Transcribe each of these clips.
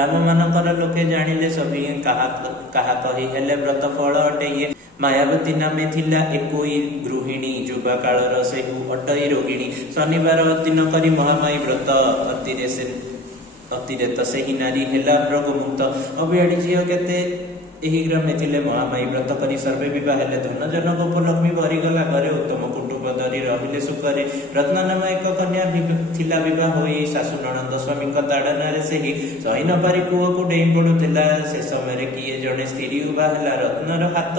ग्राम मानकर लोके जानिले सभी कहा कही हेले व्रत फल अटे ये मायावती नामे थिला एकोई गृहिणी युवा कालर से अटई रोगिणी शनिवार दिन करी महामाई व्रत अतिरेत से ही नारी हेला रोगमुक्त अभियाड़ी झील केते एही ग्रामे थिले महामाई व्रत करी सर्वे विवाह हेले धन जनक उपलक्ष्मी भरीगला घरे उत्तम कुटुंब धरी रहिले सुखरे रत्न नाम एक कन्या थिला विवाह होई सासु ननंद स्वामी ताड़नारे से ही सही न पारी पुओ को डेई पड़ुथिला से समय किए जने स्त्री उभा हेला रत्नर हाथ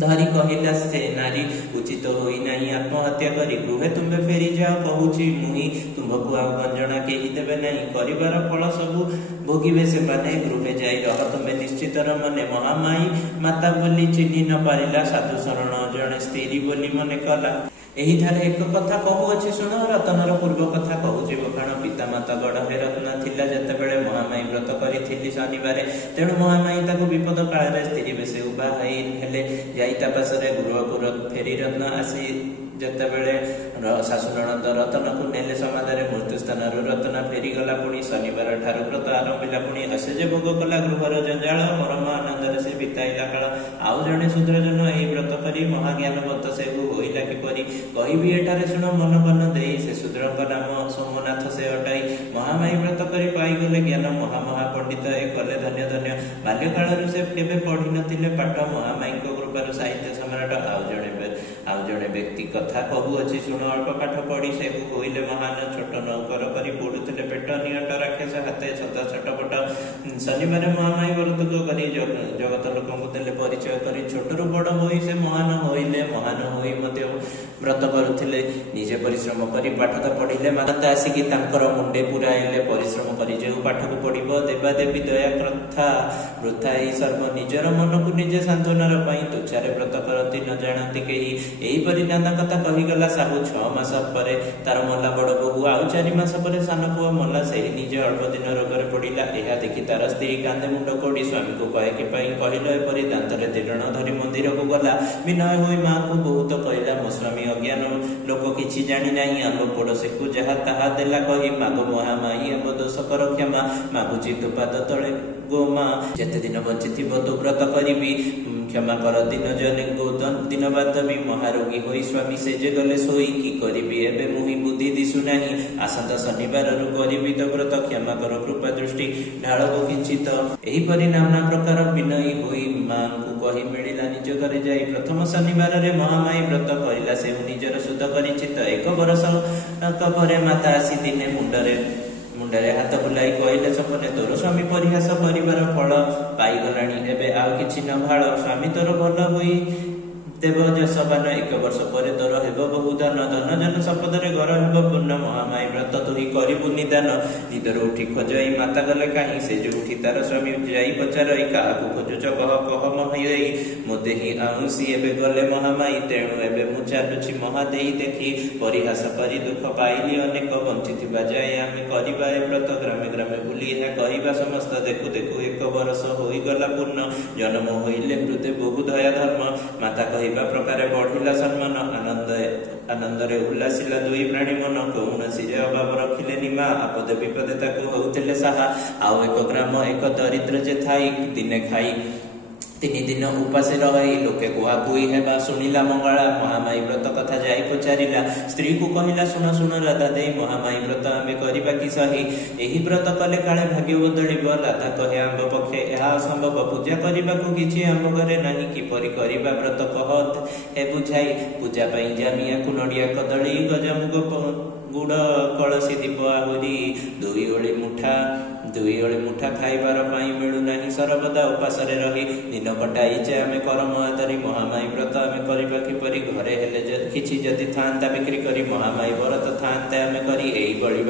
धरी कहिला से नारी उचित होई नहीं आत्महत्या करी गृहे तुम्बे फेरी जाओ कहूची मुहि तुमको आ गंजना केही देबे नहीं परिवार फल सबु भोगिबे से माने गृहे जाई रह तुम्बे निश्चित मने महामाई माता बोली चिन्ही न पारिला साधु शरण जने स्त्री बोली मने कला एही थारे एक कथा कहू अछि सुन रतनर पूर्व कथा कहूची बखाण पिता माता गढ़ हे रत्न थिला जते बेले महामाई व्रत करिथिली शनिवार तेणु महामाई ताको विपद काल स्त्री बेसे उभा हेले जाई तापासरे गृहपुर फेरी रत्न आसी जते बेले सासु ननंद रतन को नेले समाधान मृत्यु स्थान रत्न फेरी गला पुणी शनिवार ठार व्रत आरंभिला पुणी असेज भोग कला गृहर जंजाल परम आनंद से बिताइला काल आउ जने शूद्रजन एही व्रत करी महाज्ञानवंत से होइला किपरि कहिबी एठारे सुन मन बन देई से शूद्रक नाम सोमनाथ से अटाई महामाई व्रत करी पाई गले ज्ञान महा पंडित ए कले धन्य धन्य बाल्य काल से केबे पढ़ी नथिले पाठ महामाई को कृपार साहित्य सम्राट आउ जने व्यक्ति कथा कहू अछि सुन अल्प पाठ पढ़ी से होइले महान छोट नौकर करी पढ़ुथिले पेट नियट राक्षस हाथे सदा छटपट शनिवार महामाई व्रत को करी जगत लोकଙ୍କୁ देले परिचय करी छोटरू बड़ होई से महान होई मते व्रत करुथिले निजे परिश्रम करी पाठ तो पढ़िले माता आसिकी तांकर मुंडे पुराइले परिश्रम करी जे पाठ को पढ़िबो देवा देवी दया प्रथा वृथा ही सर्व निजर मन को निजे सांत्वनार पई तुच्छारे व्रत करती न जानती केही एही परि नाना कथा कहि गला साहू 6 मास परे तार मल्ला बड़ बहु आउ 4 मास परे सान पुआ मल्ला सेही निजे अल्प दिन रोगरे पड़िला एहा देखि तार स्त्री कांदे मुंड कोडी स्वामी को कहे कि पई कहिलो एपरि दांतरे तीरण धरि मंदिर को गला विनय होई मां को बहुत कहला मो स्वामी अज्ञान लोक किछि जानि नाही आम पड़ोसी को जहा ताहा देला कहि मागो महामाई आम दोष कर क्षमा मागुची तो पाद तळे गो मां जते दिन बंचिथिबो तो व्रत करिबी क्षमा कर दिन जने गोदन दिन बाद भी महारोगी होई स्वामी से जे गले सोई की करिबी एबे मुहि बुद्धि दिसु नाही आसंता शनिवार रु करिबी तो व्रत क्षमा कर कृपा दृष्टि ढाळको किंचित एही परि नाना प्रकार विनयी होई मां को कहि मिलिला निज घरे जाई प्रथम शनिवार रे महामाई व्रत करिला से निजर शुद्ध करिचित एक वर्ष घरे माता आसी दिने मुंडरे हाथ बुलाई कहले सपने तोर स्वामी परिहास परिवार फल पाई गलानी एबे आउ किछि न भाळ स्वामी तोर भल होई देव जसबान 1 वर्ष पर तोर हेब बहुदान धन जन संपदरे घर हेब पूर्ण महामाई व्रत तुही करिबु निदान निदर उठी खोजई माता गले काई से जो उठी तार स्वामी जाई पचारई का को खोजुच कह महई मोते ही आउसी एबे गले महामाई तेणु एबे मु चालुछि महादेई देखि परिहास करी दुख पाइली अनेक वंचित जाए आमे करिबा ए व्रत ग्रामे ग्रामे बुली है कहिबा समस्त देखु देखु 1 वर्ष होई गला पूर्ण जन्म होइले मृते बहु दया धर्म माता प्रकार बढ़िला सम्मान आनंद रे उल्लासिला दुई प्राणी मन कौनसी जे अभाव रखिले निमा आपद विपद ताको होउतिले साहा आउ एक ग्राम एक दरिद्र जे थाई दिने खाई 3 दिन उपास रही लोके कुआ कुई हेबा सुनिला मंगला महामाई व्रत कथा जाई पचारिला स्त्री को कहिला सुन सुन राधा देई महामाई व्रत आमे करिबा कि सही एही व्रत कले काले भाग्य बदलिबो राधा कहे आंब पक्षे एहा असंभव पूजा करिबा को किछि आंब घरे नाही कि परि करिबा व्रत कहत हे बुझाई पूजा पई जामिया को नडिया कदली गजमुग गुड़ कलसी दीप आहुरी दुई ओळी मुठा खाइबार पाई मिलु नाही सर्वदा उपास रे रही दिन कटाई जे आमे करम आदरी महामाई व्रत आमे करिबा कि परि घरे हेले जे किछि जति थांता बिक्री करी महामाई व्रत थांता आमे करी एई बळी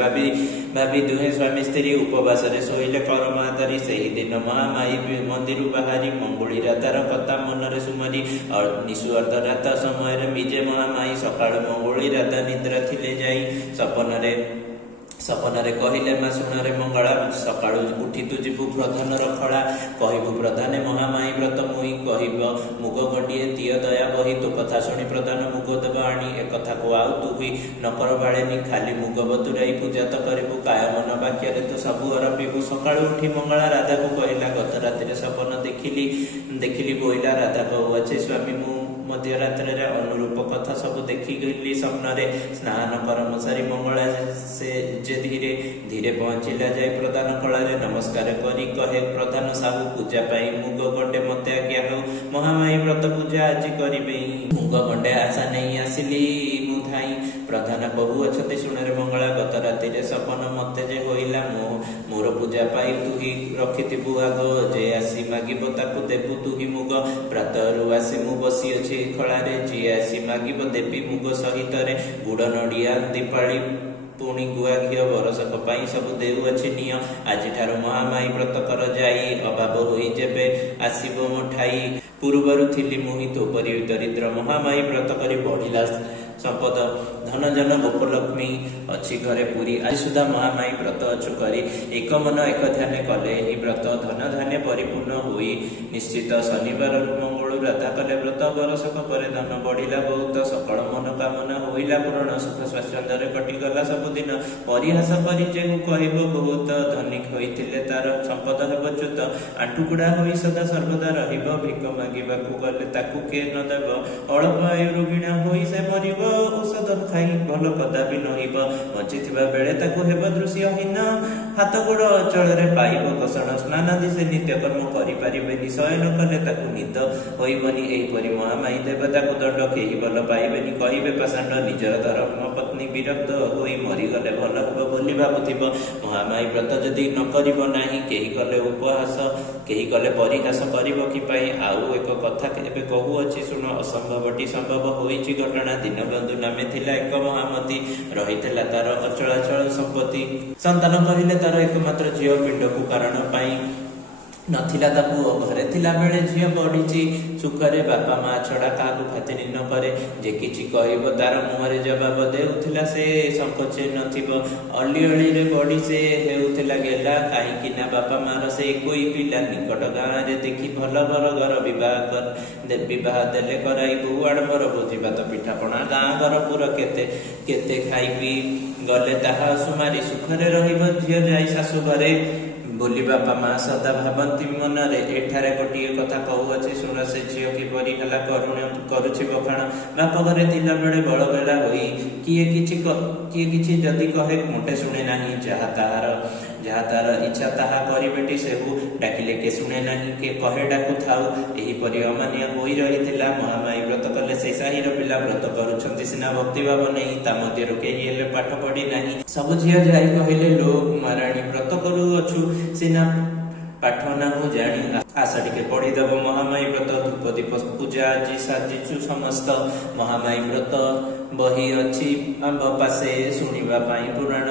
भाबी दुहे स्वामी स्त्री उपवास रे सोइले करम आदरी सेही दिन महामाई मंदिर बाहरी मंगुली रातार कथा मन रे सुमरी और निसु अर्ध रात समय रे मिजे महामाई सकाळ मंगुली राता निद्रा थिले जाई सपन कहले माँ शुणे मंगला सका उठी तू जीवु प्रधान रखड़ा कहबू प्रधाने महामाई व्रत मुई कहब मुग गंडिए दिय दया बही तो कथा शुणी प्रधान मुग देव आनी एक कथा को आउ तू हुई नकर बाड़ेनी खाली मुग बतुराई पूजा तो करू काय मन वाक्य तो सबू अरंभू सका उठी मंगला राधा को कहला गत राति सपन देखिली बोइला राधा कहू अच्छे स्वामी मु मध्यरात्र अनुरूप कथा सब देखी गली स्वप्न स्नान करम सारी मंगला से जे धीरे धीरे पहुंचला जाए प्रधान कला नमस्कार करी कहे प्रधान साहू पूजा पाई मुग गंडे मत आज्ञा हो महामाई व्रत पूजा आज करी मुग गंडे आशा नहीं आसिली मुधाई प्रधान बहु अच्छे शुणे मंगला गत राति सपन मत जे होइला मोर पूजा पाई तू ही रखिथिबु आग जे आसी मागिब ताकू देबु तू ही मुग प्रातरु आसी मु बसी अछि खळारे जी आसी मागिब देबी मुग सहित गुड़ नड़िया दीपाली पुणी गुआ घी बरसक पाई सब देउ अछि निय आज ठार महामाई व्रत कर जाई अभाव होई जेबे आसीबो मोठाई पूर्वरु थिली मोहि तो परि दरिद्र महामाई व्रत करी बढ़िला संपद धन जन गोपलक्ष्मी अच्छी घरे पूरी आज सुधा महामाई व्रत अचु करी एक मन एक ध्यान कले ही व्रत धन धान्य परिपूर्ण हुई निश्चित शनिवार मंगल राधा कले व्रत बरसक पर धन बढ़िला बहुत सकल मनोकामना होइला पूर्ण सुख स्वाच्छंद्य कटिगला सबुदिन परिहास करी जे कहब बहुत धनिक होइथिले तार संपद हेब च्युत आंटुकुड़ा होई सदा सर्वदा रहिब भिक मागिबाकू गले ताकू के न देब अल्प आयु रोगिणा होई से मरिब औषध खाई भल कदापि नहिब बंचिथिबा बेले ताकू हेब दृश्यहीन हाथ गोड़ अचल पाइब कषण स्नानादि से नित्यकर्म करिपारिबेनि शयन कले ताकू निद होइबनि एहिपरि महामाई देवताकू दंड केही भल पाइबेनि कहिबे पाषाण्ड निजर धर्म पत्नी विरक्त होई मरिगले भल हेब बोली भाबुथिब महामाई व्रत जदि न करिब नाही केही कले उपहास केही कले परिहास करिब कि पाई आउ एक कथा एबे कहू अछि सुन असंभवटी संभव होइछि घटना दिन बंधु नामे थिला एक महामती रहितला तार अचलाचल संपत्ति संतान कहिले तार एकमात्र झियो पिंड को कारण पाई नथिला ताकू घरे थिला बेले झियो पढ़ी सुखरे बापा माँ छड़ा क्या खातिर न करे जे किछि कहब तार मुहरे जवाब देउथिला से संकोचे नथिबो अली अली रे बड़ी से हेउथिला गेला काई ना बापा मार से कोई पिला निकट गाँ रे देखी भल भर घर विवाह देले कराई बहु आडंबर भोजी भात पिठापणा गाँ घर पुर केते केते खाइबी गले ताहा सुमारी सुखरे रहिब झियो जाई सासु घरे बोली बापा माँ सदा भावती मनरे एठारे गोटे कथा कहू अच्छे शुण से झील किपरि हला करुछि बखाण बाप घरे थिला बेले बड़बेला होई किए किछि जदि कहे मोटे शुणे नाही जहा तार इच्छा ताहा करिबेटी सेहु डाकिले के शुणे नाही के कहे डाकु थाउ एही परि अमान्य होई रहिथिला महामाई व्रत कले से साहिर पिला व्रत करूछंती सिना भक्ति भाव नहीं ता मध्य केही हेले पाठ पढ़ी नाही सब झियो जाई कहले लोक महारानी व्रत करू अछु सिना पाठ ना हो जानी आशा टिके पढ़ी देव महामाई व्रत धूप दीप पूजा आज साजिचु समस्त महामाई व्रत बही अच्छी आंब पासे शुणा पुराण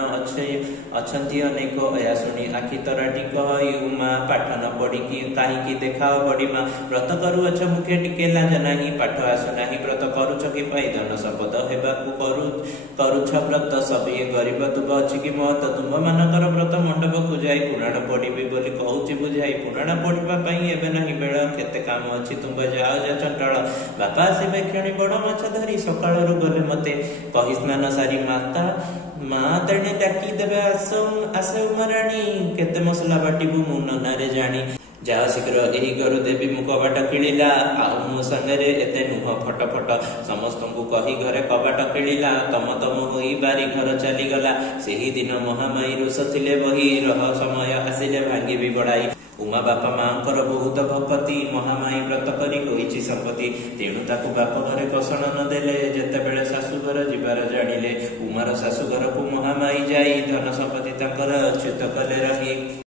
अच्छी अनेक या शुणी आखि तराटी कही उमा पाठ न पढ़ी कहीं देखाओ बड़ी माँ व्रत करू अछ मुखे टिके लाज नाही पाठ आसुना व्रत करुछ कि पाई धन संपद हेबाकू करुछ व्रत सब ये गरीब तुब अच्छी कि महत तुम मानकर व्रत मंडप को जाई पुराण पढ़ी बोली कहूँ बुझाई पुराण पढ़ा एबे नहीं बेल केते काम अच्छी तुम जाओ जा चंटाल बापा आसबे क्षणी बड़ माछ धरी सकाळु गले मते कही स्नान सारी माता माँ तेणे डाकी देवे आसे उमराणी केते मसला बाटिबु मु ननारे जानी जहा शीघ्र यही घर देवी मु कबाट किला मो संगे एते नुह फट फट समस्त को कही घरे कबाट किला तम तम होई बारी घर चलीगला सेही दिन महामाई रोष थिले बही रह समय आसिले भांगी भी बड़ाई उमा बापा माँकर बहुत भक्ति महामाई व्रत करी होइछि संपत्ति तेणु ताकू बाप घरे कषण न देले जेतेबेले शाशुघर जीवार जानिले उमार शाशुघर को महामाई जाई धन संपत्ति तांकर अच्युत कले रही।